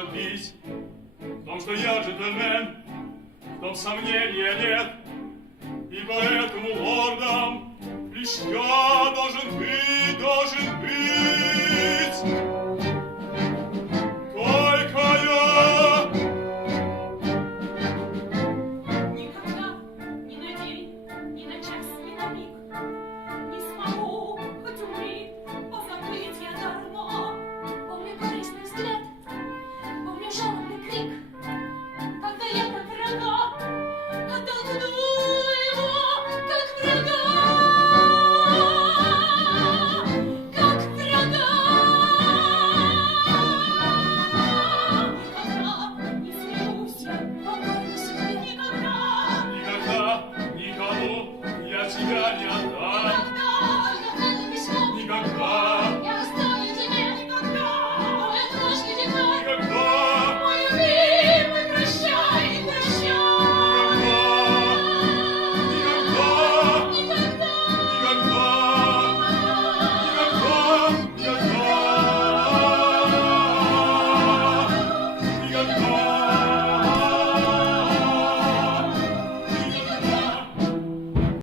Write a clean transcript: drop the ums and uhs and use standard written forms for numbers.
может быть. В том, что я джентльмен, в том сомнения нет. И поэтому лордом лишь я должен быть, должен быть.